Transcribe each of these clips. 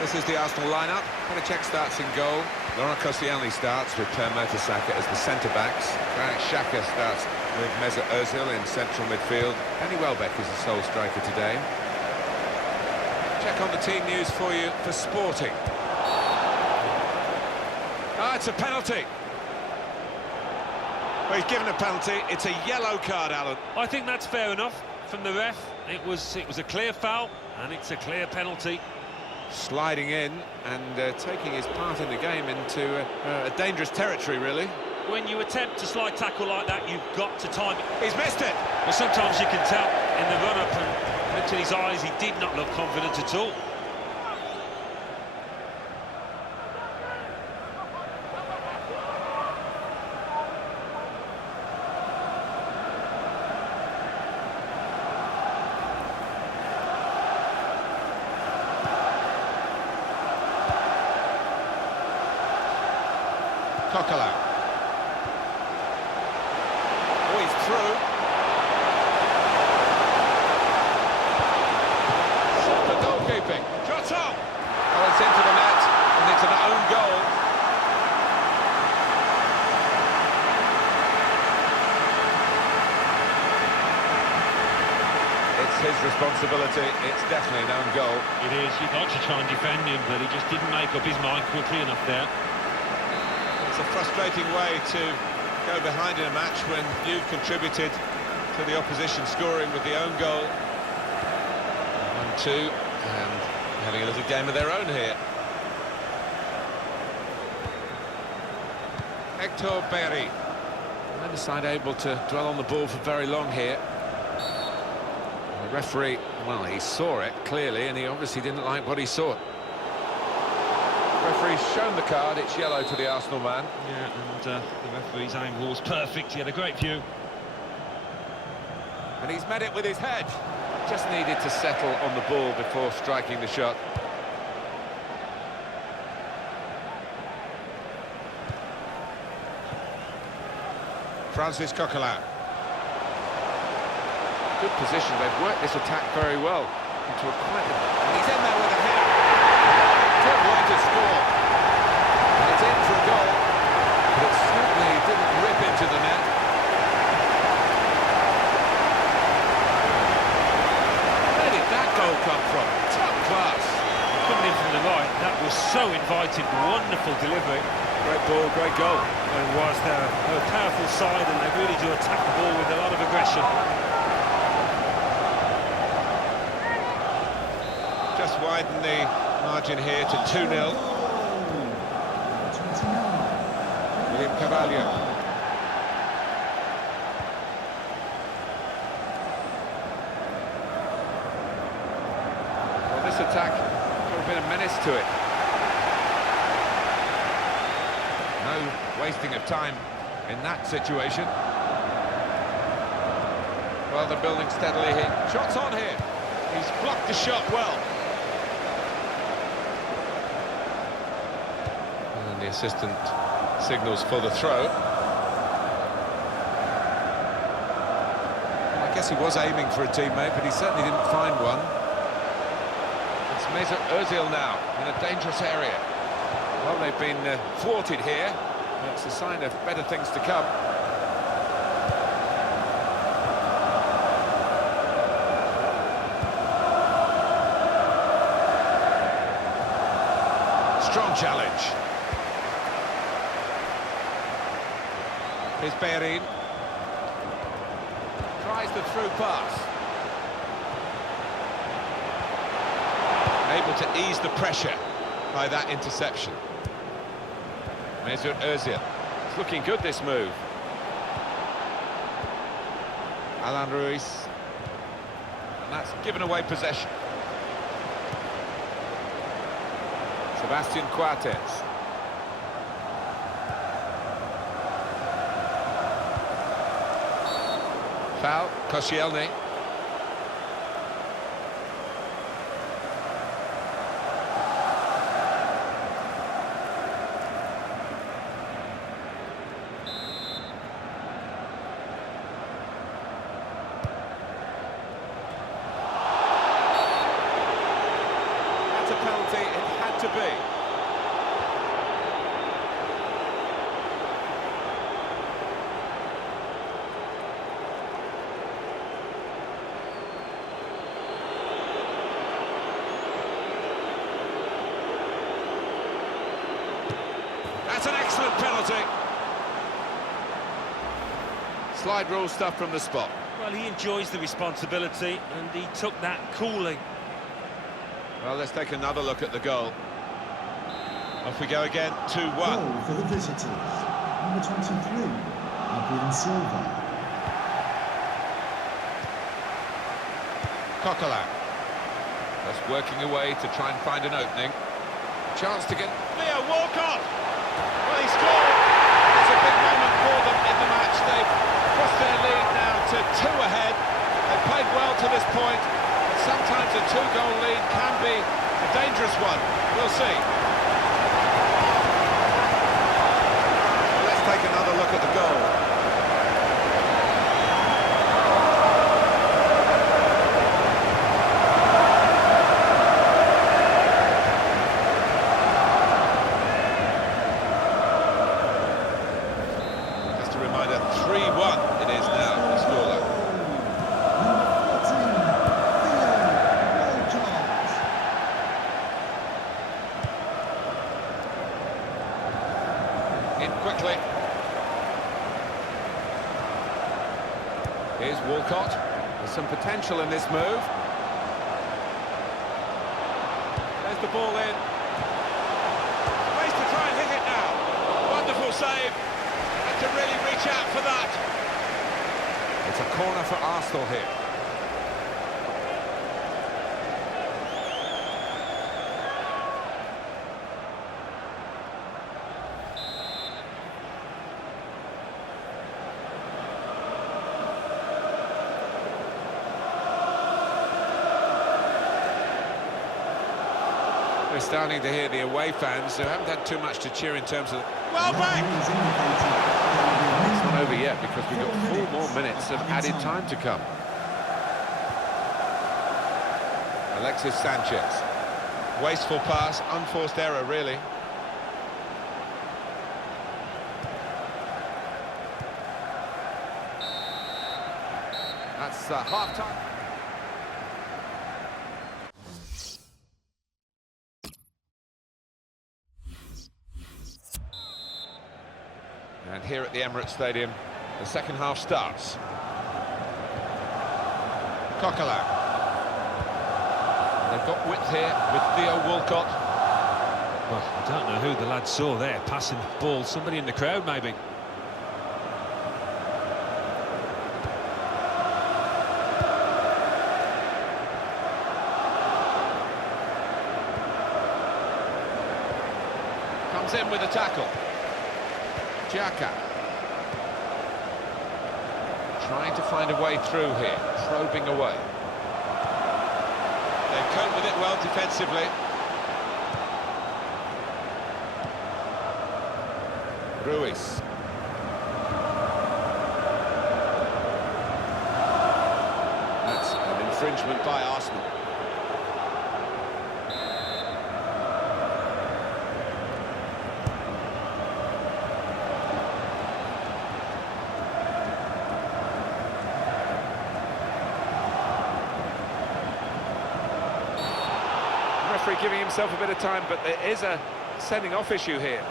This is the Arsenal lineup. Petr starts in goal. Laurent Koscielny starts with Per Mertesacker as the centre-backs. Granit Xhaka starts with Mesut Ozil in central midfield. Danny Welbeck is the sole striker today. Check on the team news for you for Sporting. It's a penalty. Well, he's given a penalty. It's a yellow card, Alan. I think that's fair enough from the ref. It was a clear foul, and it's a clear penalty. Sliding in and taking his part in the game into a dangerous territory, really. When you attempt a slide tackle like that, you've got to time it. He's missed it! Well, sometimes you can tell in the run-up, and looked in his eyes, he did not look confident at all. Coquelin. Oh, he's through. Super goalkeeping. Shot on! Oh, it's into the net, and it's an own goal. It's his responsibility. It's definitely an own goal. It is. You'd like to try and defend him, but he just didn't make up his mind quickly enough there. It's a frustrating way to go behind in a match when you've contributed to the opposition scoring with the own goal. 1-2, and having a little game of their own here. Hector Berry. Neither side able to dwell on the ball for very long here. The referee, well, he saw it clearly, and he obviously didn't like what he saw. Referee's shown the card, it's yellow to the Arsenal man. Yeah, and the referee's angle was perfect, he had a great view. And he's met it with his head. Just needed to settle on the ball before striking the shot. Francis Coquelin. Good position, they've worked this attack very well. Into a quite... And he's in there with a header. Good way to score. And it's in for a goal, but it certainly didn't rip into the net. Where did that goal come from? Top class. Coming in from the right, that was so inviting, wonderful delivery. Great ball, great goal. It was. They're a powerful side, and they really do attack the ball with a lot of aggression. Just widen the margin here to 2-0. William Carvalho. Well, this attack got a bit of menace to it. No wasting of time in that situation. Well, they're building steadily here. Shots on here. He's blocked the shot well. And the assistant signals for the throw. Well, I guess he was aiming for a teammate, but he certainly didn't find one. It's Mesut Ozil now in a dangerous area. Well, they've been thwarted here. It's a sign of better things to come. Strong challenge. Here's Bellerin. Tries the through pass. Able to ease the pressure by that interception. Mesut Ozil. It's looking good, this move. Alan Ruiz. And that's given away possession. Sebastian Coates. Foul, Koscielny. That's a penalty, it had looked to be. That's an excellent penalty. Slide rule stuff from the spot. Well, he enjoys the responsibility, and he took that coolly. Well, let's take another look at the goal. Off we go again, 2-1. Goal for the visitors. Number 23, Adrian Silva. Coquelin. Just working away to try and find an opening. Chance to get... Leo Walcott! Well, he scored! It's a big moment for them in the match. They've crossed their lead now to 2 ahead. They've played well to this point. But sometimes a 2-goal lead can be a dangerous one. We'll see. Let's take another look at the goal. Just a reminder, 3-1 it is now, the scoreline. In quickly. Here's Walcott. There's some potential in this move. There's the ball in. Ways to try and hit it now. Wonderful save. Had to really reach out for that. It's a corner for Arsenal here. We're starting to hear the away fans who haven't had too much to cheer in terms of... Well back! It's not over yet because we've got 4 more minutes of added time to come. Alexis Sanchez. Wasteful pass, unforced error really. That's half-time. And here at the Emirates Stadium, the second half starts. Coquelin. They've got width here with Theo Walcott. Well, I don't know who the lad saw there, passing the ball. Somebody in the crowd, maybe. Comes in with a tackle. Xhaka. Trying to find a way through here, probing away. They cope with it well defensively. Ruiz. That's an infringement by Arsenal. Referee giving himself a bit of time, but there is a sending off issue here.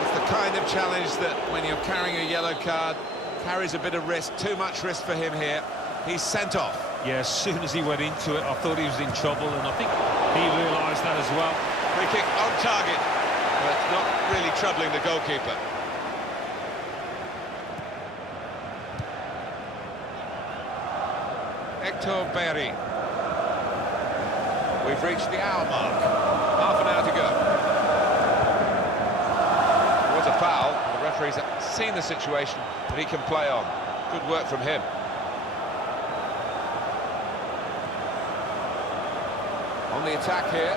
It's the kind of challenge that when you're carrying a yellow card carries a bit of risk, too much risk for him here. He's sent off. Yeah, as soon as he went into it, I thought he was in trouble, and I think he realised that as well. Free kick on target, but not really troubling the goalkeeper. Hector Berry. We've reached the hour mark. Half an hour to go. Towards a foul. The referee's seen the situation, but he can play on. Good work from him. On the attack here.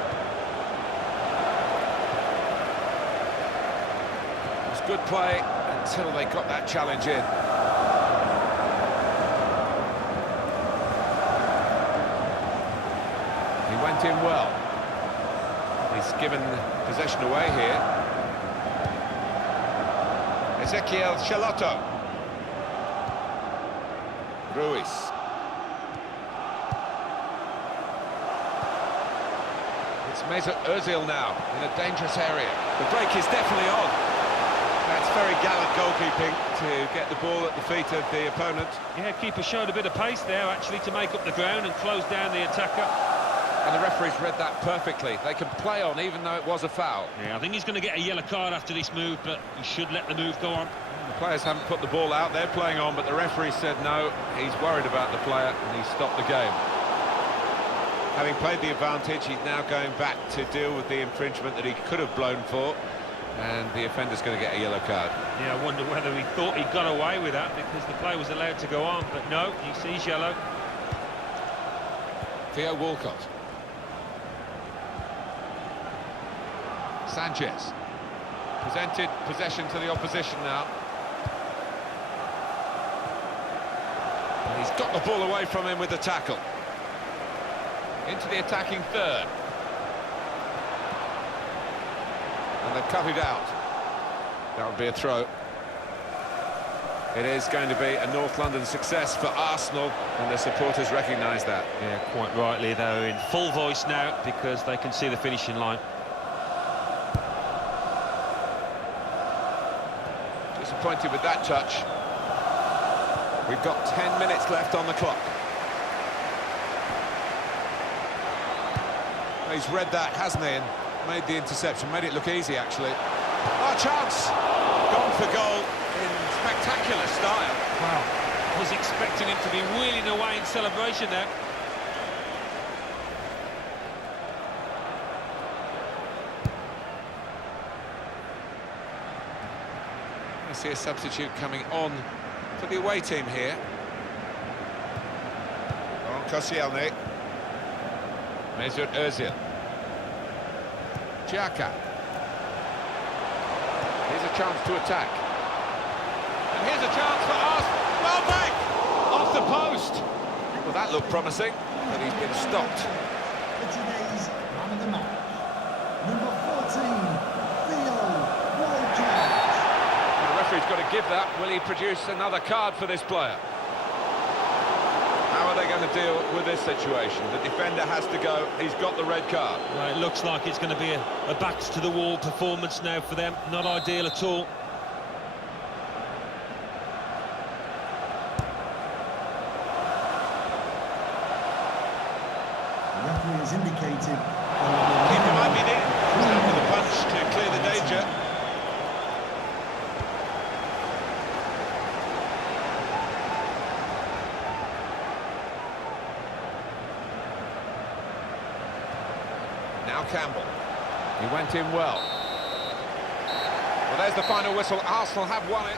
It was good play until they got that challenge in. He went in well. He's given possession away here. Ezequiel Chalotto. Ruiz. It's Mesut Ozil now in a dangerous area. The break is definitely on. That's very gallant goalkeeping to get the ball at the feet of the opponent. Yeah, keeper showed a bit of pace there, actually, to make up the ground and close down the attacker. And the referee's read that perfectly. They can play on even though it was a foul. Yeah, I think he's going to get a yellow card after this move, but he should let the move go on. The players haven't put the ball out, they're playing on, but the referee said no, he's worried about the player and he stopped the game. Having played the advantage, he's now going back to deal with the infringement that he could have blown for, and the offender's going to get a yellow card. Yeah, I wonder whether he thought he got away with that because the play was allowed to go on, but no, he sees yellow. Theo Walcott. Sanchez. Presented possession to the opposition now. And he's got the ball away from him with the tackle. Into the attacking third. And they've cut it out. That would be a throw. It is going to be a North London success for Arsenal, and the supporters recognise that. Yeah, quite rightly, they're in full voice now because they can see the finishing line. Disappointed with that touch. We've got 10 minutes left on the clock. He's read that, hasn't he, and made the interception, made it look easy, actually. Oh, chance! Gone for goal in spectacular style. Wow, I was expecting him to be wheeling away in celebration there. I see a substitute coming on for the away team here. On Koscielny. Mesut Ozil. Xhaka. Here's a chance to attack. And here's a chance for Arsenal. Well back! Off the post. Well, that looked promising, but he's been stopped. For today's man of the match, number 14, Theo Walcott. The referee's got to give that. Will he produce another card for this player? How are they going to deal with this situation? The defender has to go. He's got the red card. Well, it looks like it's going to be a backs-to-the-wall performance now for them. Not ideal at all. The referee has indicated Keeper might be needed. He's out with a punch to clear the danger. Now Campbell. He went in well. Well, there's the final whistle. Arsenal have won it.